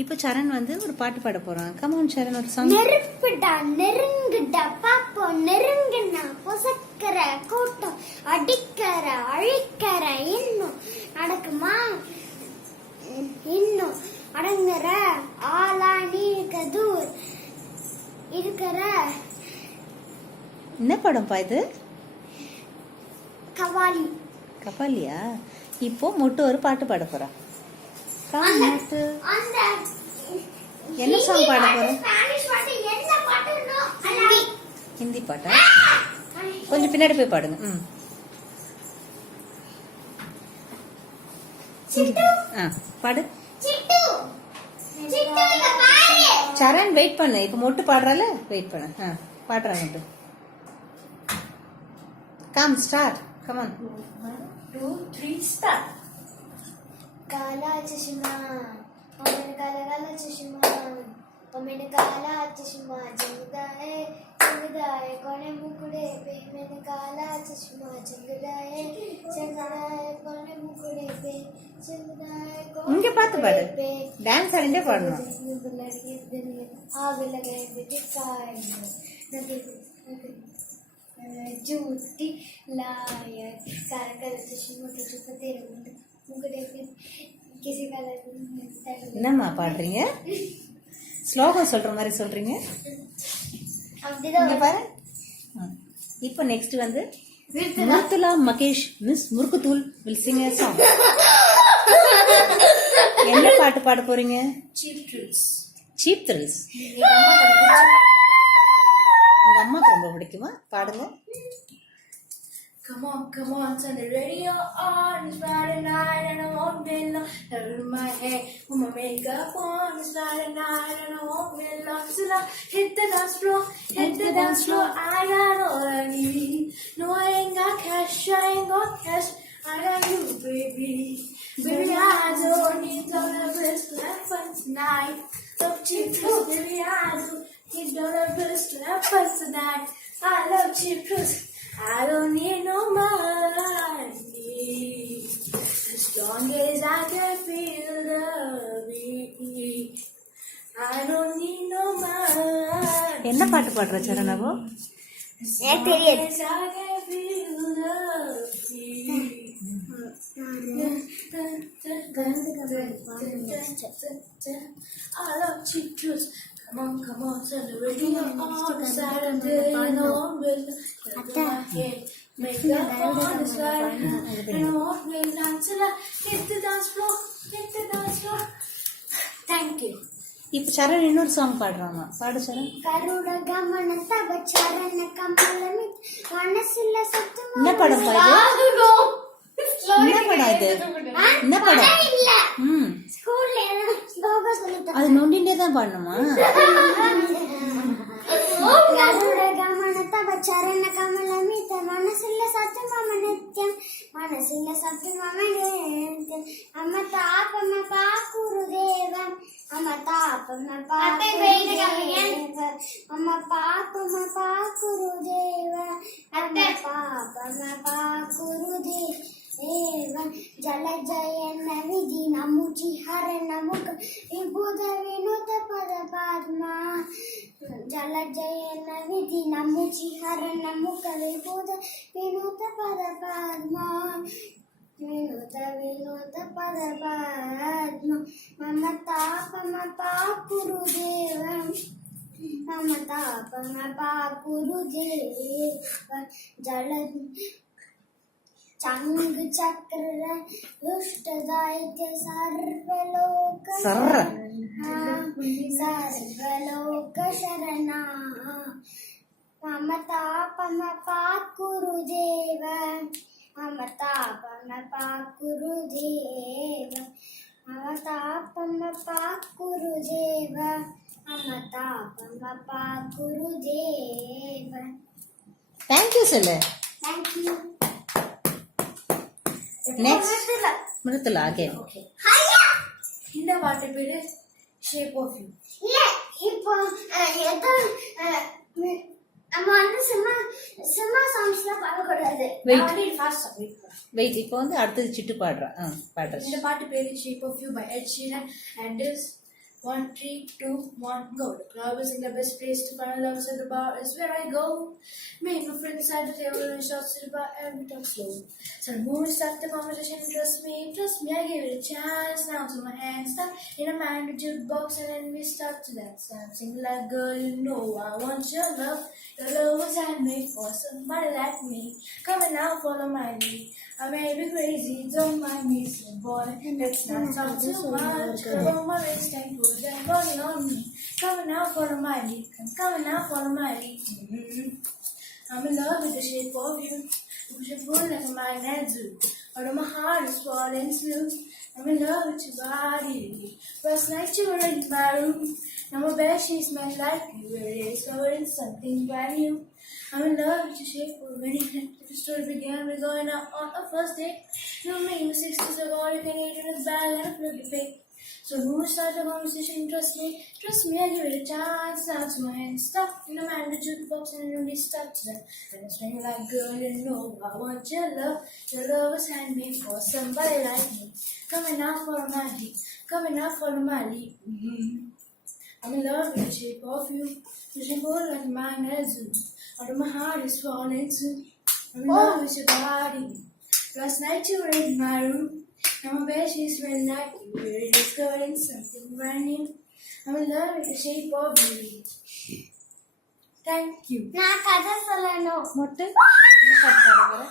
இப்போ சரண் வந்து ஒரு பாட்டு பாட போறான். கம் ஆன் சரண், ஒரு சாங். நெருப்புடா நெருங்குடா பாப்போம், நெருங்குனா பொசக்கற கூட்டம் அடிக்கற அழிக்கற இன்னும் நடக்குமா, இன்னும் அடங்குற ஆளா நீக்க தூர் இருக்கிற. என்ன படம்ப்பா இது? கவாலி. கபாலியா? இப்போ மொட்டு ஒரு பாட்டு பாட போறா. என்ன சாங் பாட போற? ஹிந்தி பாட்டா? கொஞ்சம் பின்னாடி போய் பாடுங்க. பாடு. சரண் வெயிட் பண்ணு, இப்ப மொட்டு பாடுறால, வெயிட் பண்ணு. பாடுறா மொட்டு. Come start. Come on. 1 2 3 ஸ்டார்ட். काला चश्मा ओ मैंने काला काला चश्मा ओ मैंने काला चश्मा चमकता है कोने मुकुड़े पे मैंने काला चश्मा चमकता है कोने मुकुड़े पे चमकता है இங்க பாத்து பாடு. டான்ஸ் ஆடிட்டே பாடணும். आग लगे बिटकाए नदी जूती लायक काला काला चश्मा के चुप तेरे मुंड என்னம்மா பாடுறீங்க? ஸ்லோகம் சொல்ற மாதிரி சொல்றீங்க. இங்க பாரு. இப்போ நெக்ஸ்ட் வந்து மிருதுலா மகேஷ் மிஸ் முருக்குத்தூள் will sing a song. என்ன பாட்டு பாட போறீங்க? Cheap Thrills. உங்க அம்மாக்கு ரொம்ப பிடிக்குமா? பாடுங்க. Come on, turn the radio on. It's Friday night and I won't be alone. Out of my head, with my makeup on. It's Friday night and I won't be alone. So now, hit the dance floor, I got all I need. No, I ain't got cash, I got you, baby. Baby, I don't need $1 to have fun tonight. Love cheap thrills, baby, I don't need $1 to have fun tonight. I love cheap thrills. I don't need no money, as long as I can feel the beat. I don't need no money. என்ன பாட்டு பாடுற சரணாவோ? எனக்கு தெரியாது. As I can feel the beat. I love cheap thrills. Come on, turn the radio on. Saturday and on will make up on the side and on will dance till I hit the dance floor. Thank you. இப்ப சரண் இன்னொரு சாங் பாடுறாங்க. பாடு சரண். கருட கமன தவ சரண கமலமி மனசுல சத்தம். என்ன படம் பாடு? என்ன படம் இது? என்ன படம்? ஸ்கூல்ல ஸ்லோகா சொல்லிட்டு அது நொண்டிண்டே தான் பாடணுமா? கருட கமன தவ சரண கமலமி மனசுல சத்தம் நித்யம் மனசுல சத்தம் நித்யம் அம்ம தாபம பாக்குரு தேவம் அம்ம தாபம பாக்குரு அம்ம பாபம பாக்குரு தேவ அம்ம பாபம பாக்குரு தேவ ஜல ஜயன விதி நமுචි ஹரண முக விபுத வினோத பத பத்மா ஜல ஜயன விதி நமுචි ஹரண முக விபுத வினோத பத பத்மா வினோத பத பத்மா மம தாபம பாக்குரு தேவம் மம தாபம பாக்குரு தேவ ஜல चंग चक्र दुष्ट दैत्य सर्वलोक शरणा मम तापम पाकुरु देव मम तापम पाकुरु देव मम तापम पाकुरु देव मम तापम पाकुरु देव. Thank you சொல்லு. Thank you. Next Mridula again. Okay. இந்த பாட்டு பேரு ஷேப் ஆஃப் யூ. இல்ல இப்போ ஏதோ நம்ம வந்து சினிமா சாங்ஸ்ல பாடக்கூடாது. வெயிட் இப்போ வந்து அடுத்தது சிட்டு பாடுறா. பாடுற இந்த பாட்டு பேரு shape of you by Ed Sheeran and this 1, 3, 2, 1, go. The club isn't the best place to find love, so the bar is where I go. Me and my friends sat at the table and shots to the bar and we talk slow. So the moment start the conversation, trust me, I give it a chance. Now to my hands stuck in a man to jukebox and then we start to dance. I'm singing like, girl, you know I want your love. Your love was handmade for somebody like me. Coming now, follow my lead. I may be crazy, don't mind me, so boy, let's not talk too much. Come on, my wrist and put that body on me. Coming now, follow my lead. Coming now, follow my lead. I'm in love with the shape of you. You push and pull like a magnet zoo. Although my heart is falling slow. I'm in love with your body. Last night you were in my room. Now my bed sheets smell like you. It is covered in something brand new. I'm in love with your shape already. If the story began, we're going out on a first date. You and me, we're 60s ago, you can eat in a bag and a flip your fake. So when we start the conversation, trust me, I give it a chance. Now to my hands stuck in a man, the jukebox, and then we start to them. And it's ringing like, girl, you know I want your love. Your love was handmade for somebody like me. Coming out for my lead, coming out for my lead. I'm in love with the shape of you. Pushing pull like a magnet zoo. Although my heart is falling too. I'm in love with your body. Last night you were in my room. Now my bed sheets smell like you. We're discovering something brand new. I'm in love with the shape of you. Thank you. மொட்டை என்ன பாட்டு பாட போற